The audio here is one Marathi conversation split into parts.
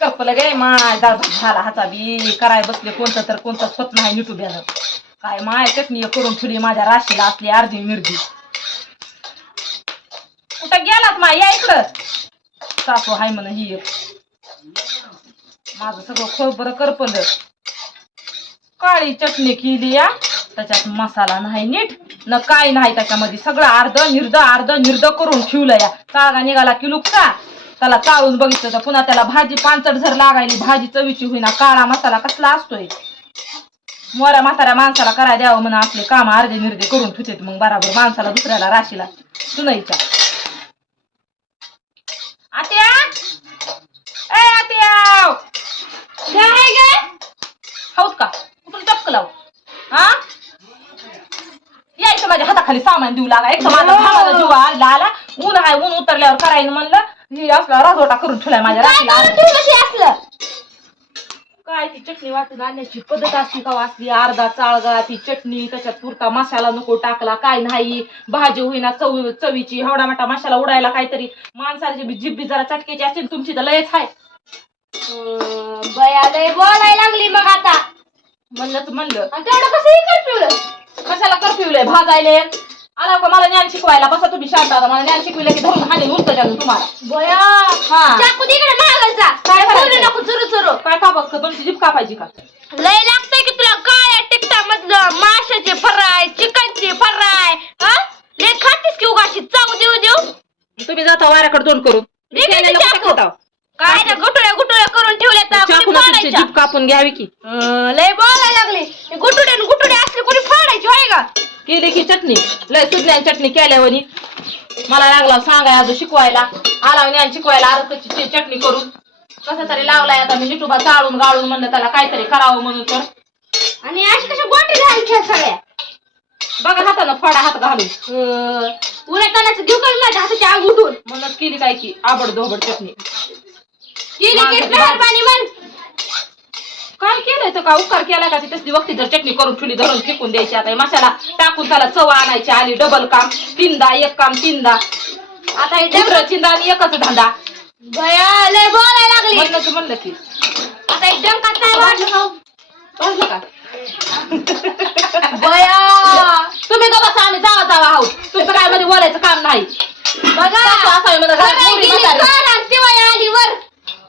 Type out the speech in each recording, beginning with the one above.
करपलं गे माय झाला हाचा बी कराय बसले कोणतं तर कोणतंच होत नाही निटू द्यानं काय माय चटणी करून ठेवली माझ्या राशीला असली अर्धी मिरची कुठं गेलात माय या इकडं सासू हाय म्हण ही एक माझं सगळं खोबरं करपलं काळी चटणी केली या त्याच्यात मसाला नाही नीट न काय नाही त्याच्यामध्ये सगळं अर्ध निर्ध करून ठेवलं या काळगा निघाला किलूकचा त्याला चाळून बघितलं तर पुन्हा त्याला भाजी पांचट झर लागायली भाजी चवीची होईना काळा मसाला कसला असतोय मोऱ्या म्हाताऱ्या माणसाला करायला द्यावं म्हणून असले काम अर्धे निर्धे करून ठेवते मग बराबर माणसाला दुसऱ्याला राशीला सुनाईच्या आत्या ए आत्या काय गे हाऊत का कुठून टपक लाव हा यायचं माझ्या हाताखाली सामान देऊ लागा एक तर माझा सामान जीव आला ऊन आहे ऊन उतरल्यावर करायला म्हणलं ही असला राजोटा करून ठेवलाय माझ्या राशीला काय ती चटणी वाटून आणण्याची पद्धत असली का वाचली अर्धा चाळगा ती चटणी त्याच्यात पुरता मसाला नको टाकला काय नाही भाजी होईना चवीची हवडा मोठा मसाला उडायला काहीतरी माणसाची जिब्बी जरा चटकेची असेल तुमची तर लयच आहे बया लय बोलायला लागली मग आता म्हणलं तेवढं कसं करपिवलं कशाला करपिवलंय भाजायले आला का मला ज्ञान शिकवायला बसा तुम्ही शांत आता मला ज्ञान शिकविलं की धरून हानी उलट जाणं तुम्हाला बया हा चाकू तिकडे मागायचा काय बोलू नको चुरू काय का बघ तुमची जीभ कापायची का लय लागतंय की तुला काय टिकटा मधलं माशाचे फ्राय चिकनचे फ्राय लय खातीस की उगाशी चाव देऊ तुम्ही जाता वाऱ्याकडे तोंड करून काय ना गुटुळ्या करून ठेवले जीभ कापून घ्यावी की लय बोलायला लागले गुटुड्या असले कोणी फाडायची होय का केली की चटणी लय सुज्ञान चटणी केल्यावनी मला लागला सांगाय अजून शिकवायला आला ज्ञान शिकवायला अर्धची चटणी करून कसं तरी लावलाय आता मी युट्यूबा चाळून गाळून म्हणलं त्याला काहीतरी करावं म्हणून तर आणि अशी कशा गोटी घालायच्या सगळ्या बघा हातानं फोडा हात घालून उन्हा कानाचं घेऊ का माझ्या हाताची आग उठून म्हणून केली काय की आबड धोबड चटणी केली की मेहरबानी म्हण काय केलंय तर का उपकार केला का ती तसली वक्ती जर चटणी करून ठेवली धरून फेकून द्यायची आता मसाला टाकून त्याला चव आणायची आली डबल काम तीनदा एक काम तीनदा आता हे डबल चिंदा आणि एकच धंदा बया लय बोलायला लागली म्हणलं की आता एकदम काय वाटलं वाजलं का बया तुम्ही का बसा आम्ही जावा आहोत तुमचं काय मध्ये बोलायचं काम नाही आलीवर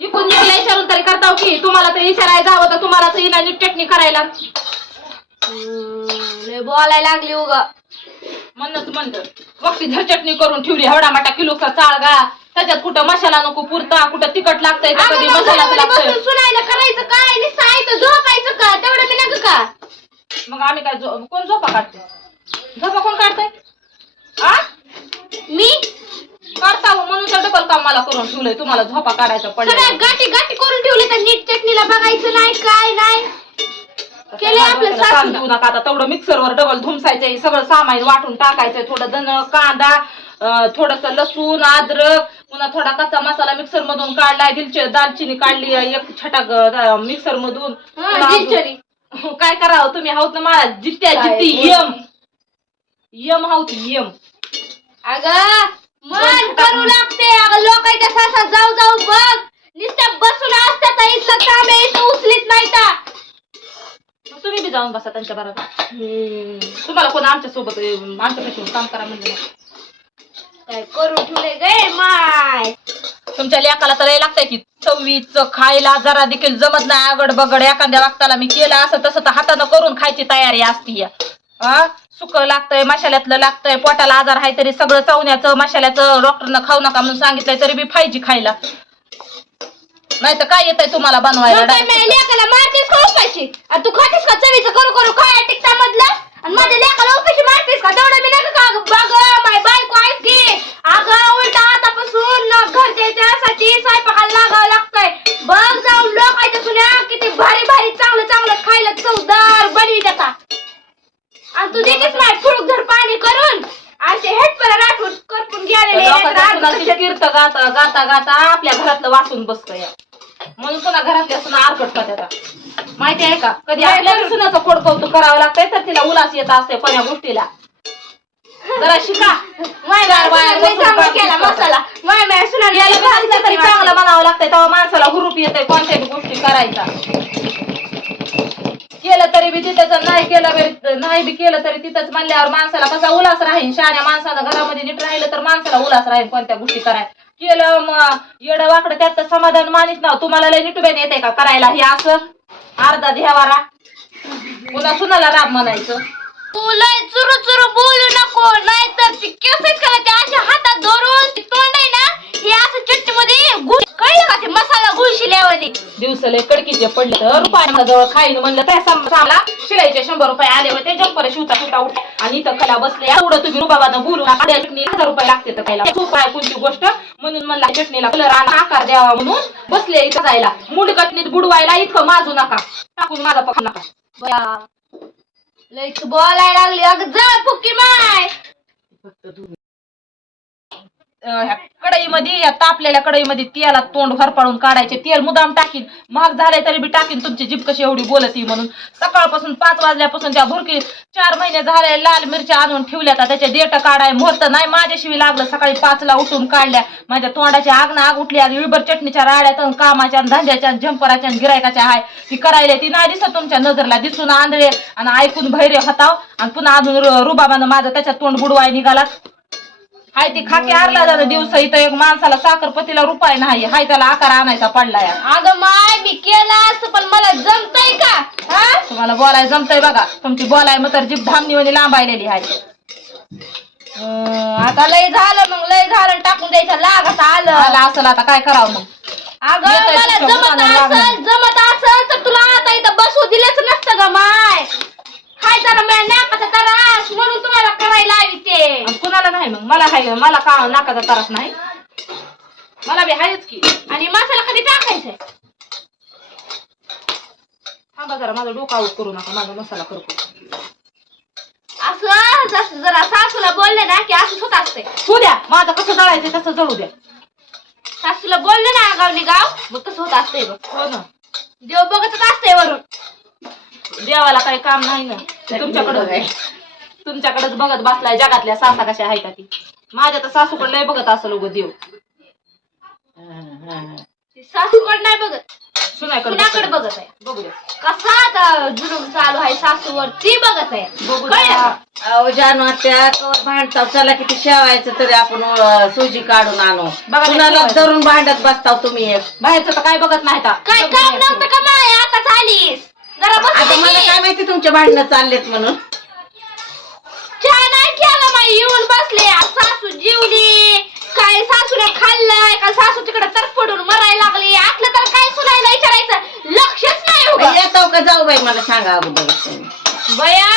इकून निघाला विचारून तरी करताव की तुम्हाला तर विचारायला जावं तर तुम्हाला तर नीट चटणी करायला लय बोलायला लागली उगा म्हणलं वक्ती झर चटणी करून ठेवली हवडा माटा किलोचा चाळगा त्याच्यात कुठं मसाला नको पुरता कुठं तिखट लागतंय का कधी मसाला लागतोय सुनायला करायचं काय निसायचं झोपायचं का तेवढं मी नका का मग आम्ही काय कोण झोपा काढतोय झोपा कोण काढतोय आ मी काढता म्हणून तर डबल काम मला करून ठेवलंय तुम्हाला झोपा काढायचं सगळ्या गाठी करून ठेवले तर नीट चटणीला बघायचं नाही काय नाही केलं आपलं काम देऊ नका आता तेवढं मिक्सरवर डबल धुमसायचंय सगळं सामान वाटून टाकायचंय थोडं धन कांदा थोडस लसूण अद्रक पुन्हा थोडा कच्चा मसाला मिक्सर मधून काढलाय दालचिनी काढली एक छटाक मिक्सर मधून काय करावं तुम्ही हाऊत ना मला जित्ती यम हाऊत यम अगं मन करू लागते अगं लोकांच्या सासा जाऊ बघ नुसतं बसून असतात इथलं काम आहे इथं उचलीत नाही तर तुम्ही बी जाऊन बसा त्यांच्या बरोबर तुम्हाला कोण आमच्या सोबत आमच्यापासून काम करा म्हणजे काय करून ठेवले गे माय तुमच्या लेकाला तर लागतंय की चवीचं खायला जरा देखील जमत नाही आगड बगड एखाद्या वक्ताला मी केलं असं तसं तर हातानं करून खायची तयारी असती सुक लागतंय मशाल्यातलं लागतंय पोटाला आजार आहे तरी सगळं चवण्याचं मशाल्याचं डॉक्टरनं खाऊ नका म्हणून सांगितलंय तरी बी पाहिजे खायला नाही तर काय येतंय तुम्हाला बनवायला लेकाला मारतीस का उपाशी आणि तू खातीस का चवीचं करू काय टिकता मधलं आणि माझ्या लेकाला उपाशी मारतीस का तेवढं मी नका का बघ माय बायको ऐक की अगं उलटा आतापासून घरच्यासाठी स्वयंपाकाला लागावं लागतंय बघ जाऊन लोकांच्या सुन्या किती भारी भारी चांगलं खायला चवदार बनवी देता आणि तू देखील नाही फुळूक धर पाणी करून असे हेट पर राठून करपून गेलेले कीर्त गाता आपल्या घरातलं वाचून बसतोय म्हणून पुन्हा घरातल्या सुना आरकट होत्या माहिती आहे का कधी आपल्या सुनाचं खोड कौतुक करावं लागतंय तर तिला उलास येत असते कोण्या गोष्टीला जरा शिका. केला मसाला माय सुनाने याला भाजलं तरी चांगलं म्हणावं लागतंय तेव्हा माणसाला हुरूप येतंय कोणत्याही गोष्टी करायचा. केलं तरी बी तिथंच, नाही बी केलं तरी तिथंच म्हणल्यावर माणसाला कसा उल्हास राहील. शहाण्या माणसानं घरामध्ये नीट राहिलं तर माणसाला उल्हास राहील कोणत्या गोष्टी करायला. केलं मग येडं वाकडं त्याचं समाधान मानित ना. तुम्हाला लय नीटुब्यान येते का करायला हे असं अर्धा ध्यावारा पुन्हा सुनाला राब म्हणायचं. तू लय चुरू चुरू बोलू नको, नाही तर ती केस का ते अशा हातात धरून ती तोंड आहे ना हे असं चट्टी मध्ये गुळ कळलं का ते मसाला गुळशिल्यावानी. दिवस लय कडकीचे पडले तर रुपया जवळ खाईन म्हणलं काय सामला शिळायचे 100 रुपये आले होते जंपर शिवता उठ आणि इथं खायला बसले. एवढं तुम्ही रुबाबानं बोलू नका. चटणी 1000 रुपये लागते तर खायला खूप आहे कोणती गोष्ट म्हणून म्हणला चटणीला कलर आकार द्यावा म्हणून बसले इथं जायला. मूड कटणीत बुडवायला इतकं माजू नका, टाकून माझा पक्ष नका. लय बोलायला लागली अगं जा फुक्की माय. ह्या कढईमध्ये या तापलेल्या कढईमध्ये तेलात तोंड भरपाळून काढायचे. तेल मुदाम टाकीन, महाग झालंय तरी बी टाकीन. तुमची जीभ कशी एवढी बोलती म्हणून. सकाळपासून 5 वाजल्यापासून त्या भुरकी 4 महिने झाले लाल मिरच्या आणून ठेवल्या का त्याचे देठ काढाय मोहत नाही. माझ्याशिवाय लागलं सकाळी 5ला उठून काढल्या. माझ्या तोंडाची आग उठली. आज विबर चटणीच्या राड्यात कामाच्या धंद्याच्या जंपराच्या गिरायकाच्या हाय ती करायला ती नाही दिसत तुमच्या नजरला. दिसून आंधळे आणि ऐकून भैरे हताव आणि पुन्हा अजून रुबाबानं माझं त्याच्यात तोंड बुडवाय निघाला. हाय ती खाकी आरला जातं दिवस. इथं एक माणसाला साखरपतीला रुपये नाही. हाय त्याला आकार आणायचा पडलाय. अगं माय मी केलं असं पण मला जमतंय का? हा तुम्हाला बोलाय जमतंय बघा. तुमची बोलाय मग तर जीभ धामणीवाणी लांबायलेली आहे. आता लय झालं टाकून द्यायचं लागत आलं असलं आता काय करावं मग. अगं मला जमत असल तर तुला आता इथं बसू दिलंच नसतं ग माय. हाय जरा मी नाकाचा त्रास म्हणून तुम्हाला करायला हवी ते. कुणाला नाही मग मला हाय. मला का नाकाचा त्रास नाही, मला बी हायच की. आणि मसाला कधी टाकायचाय? थांबा जरा माझं डोकं आऊट करू नका. माझा मसाला करतो असं जसं जरा सासूला बोलले ना की असं होत असते. होऊ द्या माझं कसं जळायचं तसं जळू द्या. सासूला बोलले ना गावली गाव मग कसं होत असतंय बघ. हो ना देव बघतच असतंय वरून. देवाला काही काम नाही ना. तुमच्याकडेच बघत बसलाय. जगातल्या सासा कशा आहेत ती. माझ्या तर सासूकडे लय बघत असं लोक देव. सासूकडे नाही बघत सुनाकडे बघत आहे. बघू द्या कसा आता जुलूम चालू आहे सासूवर ती बघत आहे. बघू द्या. जानवर त्या भांडताव चला किती शेवायचं तरी आपण सुजी काढून आणू. कुणाला धरून भांडत बसताव तुम्ही. बाहेरचं तर काय बघत नाही का? काय काम नव्हतं का माय आता झालीस जरा आता मला बस. काय माहिती तुमचे भांडणं चाललेत म्हणून. चहा नाही केला माई येऊन बसले. सासू जीवली काय सासूने खाल्लंय का सासू तिकडे तरफडून मरायला लागली. असलं तर काय सुनायला विचारायचं लक्षच नाही उगा. येतो का जाऊ बाई मला सांगा अगोदर. बया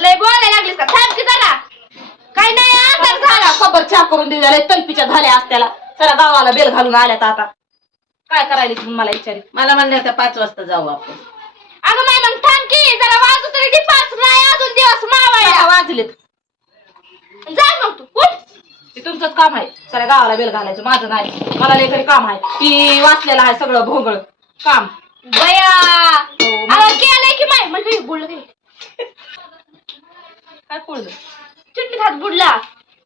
लय बोलायला लागलीस का? थांब की जरा. काय नाही आजार झाला. खबर चहा करून दिल्या तलपीच्या झाल्या असत्याला. सरा गावाला बेल घालून आल्यात. आता काय करायला तुम्ही मला विचारी. मला म्हणलं का 5 वाजता जाऊ आपण. अगं माय मग थांब की जरा वाजू तरी ती 5 नाही अजून दिवस मावायला. वाजलेत जा मग तू उठ. ते तुमचंच काम आहे. सगळ्या गावाला बेल घालायचं माझं नाही. मला लय तरी काम आहे. ती वाचलेलं आहे सगळं भोगळ काम. बया अगं केलंय की माय म्हणजे बोललं काय पडलं चटणी हात बुडला.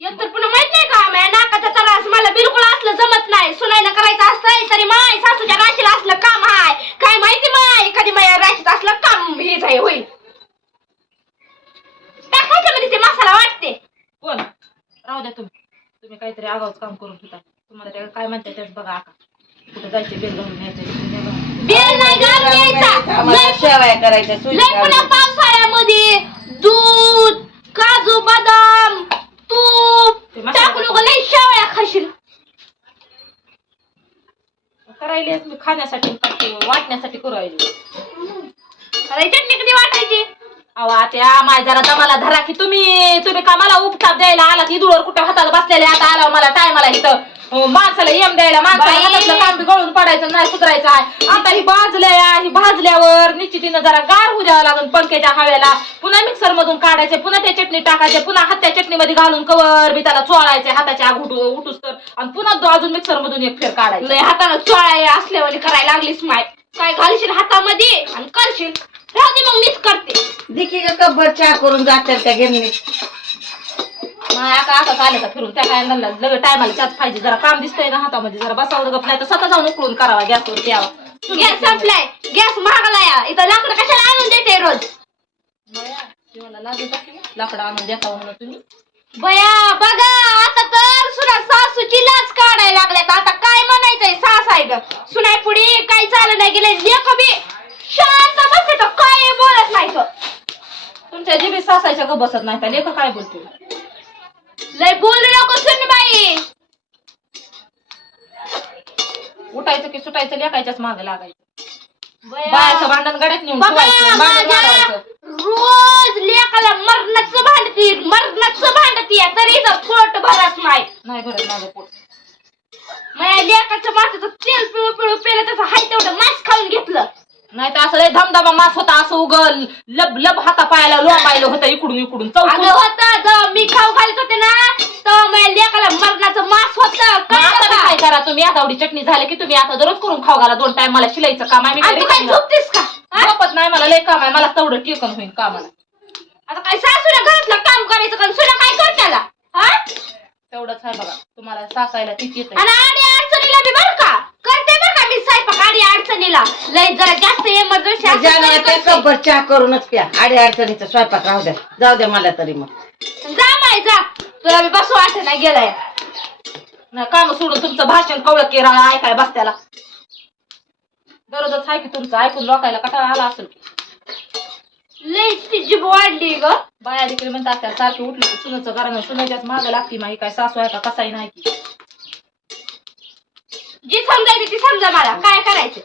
एकतर पुन्हा माहित नाही का माझ्या नाकाचा त्रास मला बिलकुल असलं जमत नाही. सुनायला करायचं असतंय तरी माय सासूच्या राशीला असलं काम हाय. काय माहिती माय एखादी माझ्या राशीत असलं काम हेच आहे होईल. टाकायचं म्हणजे ते मसाला वाटते. कोण राहू द्या तुम्ही काहीतरी आगाऊच काम करून ठेवता. तुम्हाला त्या काय म्हणताय त्याच बघा. आका कुठं जायचं बेल घालून यायचं. बेल नाही घालून यायचा. आम्हाला शेवाया करायच्या सुजी लय पुन्हा काढून. पावसाळ्यामध्ये दूध काजू बदाम तूप टाकून उगा लय शेवया खाशील. करायले मी खाण्यासाठी वाटण्यासाठी करायले. अरे चटणी कधी वाटायची? अहो आत्या माय जरा दमाला धरा की तुम्ही का मला उपताप द्यायला आला की दूरवर कुठे हातात बसलेले. आता आला मला टायमाला इथं माणसाला येम द्यायला. माणसाला हातातलं काम बी गळून पडायचं नाही सुधारायचं आहे. आता ही भाजल्यावर निश्चितीनं जरा गार होऊ द्यावं लागेल पंख्याच्या हवेला. पुन्हा मिक्सर मधून काढायचे. पुन्हा त्या चटणी टाकायचे. पुन्हा हात त्या चटणीमध्ये घालून कवर बी त्याला चोळायचे. हाताची आग उठूस तर आणि पुन्हा अजून मिक्सर मधून एक फेर काढायचं. लय हातानं चोळाय असल्यावर करायला लागलीस माय. काय घालशील हातामध्ये आणि करशील. राहू दे मग मीच करते. देखी का कब्बर चहा करून जातात त्या गिरणीत. नाही आता आता आलं का फिरून त्या काय लगेच टायमाला त्याच पाहिजे जरा काम दिसतंय ना हातामध्ये जरा बसावं गप नाही तर स्वतः जाऊन उकळून करावा गॅसवर द्यावा गॅस संपलाय गॅस महागला या इथं लाकडं कशाला आणून देते रोज लाकडं आणून देता म्हणून तुम्ही बया बघा आता तर सुना सासूची लाच काढायला लागल्यात आता काय म्हणायचंय सासायला सुनाय पुढे काही चाललं नाही गेलं लेख बी शांत बसते तर काय बोलत नाही तर तुमच्या जिबी सासायच्या ग बसत नाही त्या लेख काय बोलते लय बोलू नको सुनबाई उठायचं की सुटायचं लेखायच्याच मागे लागायचं बया, बायाचं भांडण गड्यात नेऊन बघा, ठेवायचं, भांडण माझ्या वाढवायचं. रोज लेकाला मरणाचं भांडती तरी इथं पोट भरत नाही नाही भरत माझं पोट माझ्या लेकाचं माथ्याचं तेल पिळू पिळू पेलं त्याचं हाय तेवढं मांस खाऊन घेतलं नाही तर असं लय धमधमा मास होता असं उगल लब लब हाता पायाला लोंबायला होतं इकडून इकडून अगं होतं जेव्हा मी खाऊ घालत होते ना तेव्हा माझ्या लेकाला मरणाचं मांस होतं काय करा तुम्ही आता एवढी चटणी झाली की तुम्ही आता दररोज करून खाऊ घाला 2 टाइम मला शिलाईचं काम आहे मी आणि तू काय झोपतेस का हा? झोपत नाही मला लय काम आहे मला तेवढं टेकन होईल कामाला आता काय सासूला घरातलं काम करायचं का सुना काय करत्याला हा तेवढंच आहे बघा तुम्हाला सासायला तीच येते आणि आडी अडचणीला बी बरं का करते बरं का मी स्वयंपाक आडी अडचणीला लय जरा जास्त इमर्जन्सी कब्बर चहा करूनच प्या आडी अडचणीचा स्वयंपाक राहू द्या जाऊ द्या मला तरी मग जा बाय जा तुला मी बसू वाटत नाही गेलाय नाही काम सोडून तुमचं भाषण कवळं केरा ऐकाय बसत्याला दररोजच आहे की तुमचं ऐकून लोकायला कटाळा आला असेल लय जिभ वाढली ग बाया देखील म्हणतात त्या सारखी उठली की सुनाचं घरानं सुनाच्याच मागं लागती माही काय सासू आहे का कसाही नाही की जी समजायची ती समजा मला काय करायचं